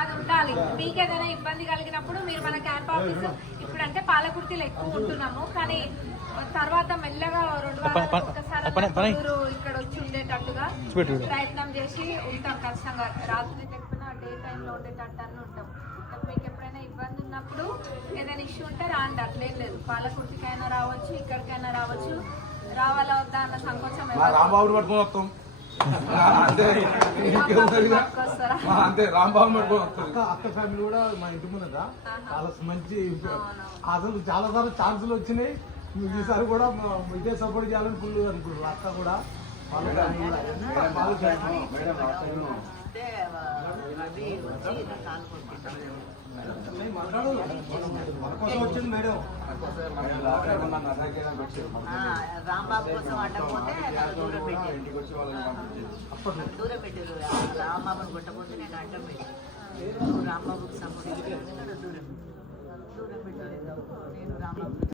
అది ఉండాలి. మీకు ఏదైనా ఇబ్బంది కలిగినప్పుడు మీరు మన క్యాంప్ ఆఫీస్ ఇప్పుడంటే పాలకుర్తిలో ఎక్కువ ఉంటున్నాము, కానీ తర్వాత మెల్లగా 2 వారాలకు ఒకసారి ఇక్కడ వచ్చి ఉండేటట్టుగా ప్రయత్నం చేసి ఉంటాం. ఖచ్చితంగా రాత్రి లేకపోయినా డే టైంలో ఉండేటట్టు అని ఉంటాం. మీకు ఎప్పుడైనా ఇబ్బంది ఉన్నప్పుడు ఏదైనా ఇష్యూ ఉంటే రాండి, అట్లేం లేదు. పాలకుర్తికైనా రావచ్చు, ఇక్కడికైనా రావచ్చు. రావాలా వద్దా అన్న సంకోచం అంతే. రాంబాబు అక్క ఫ్యామిలీ కూడా మా ఇంటి ముందట చాలా మంచి, అసలు చాలా సార్లు ఛాన్సులు వచ్చినాయి. ఈసారి కూడా ఇదే సపోర్ట్ చేయాలని ఫుల్ అనుకుంటున్నారు. అక్క కూడా వచ్చింది మేడం. రాంబాబు కోసం అడ్డకపోతే దూరం పెట్టారు. రాంబాబుని కొట్టకపోతే నేను అడ్డం పెట్టాను. రాంబాబుకి సపోర్ట్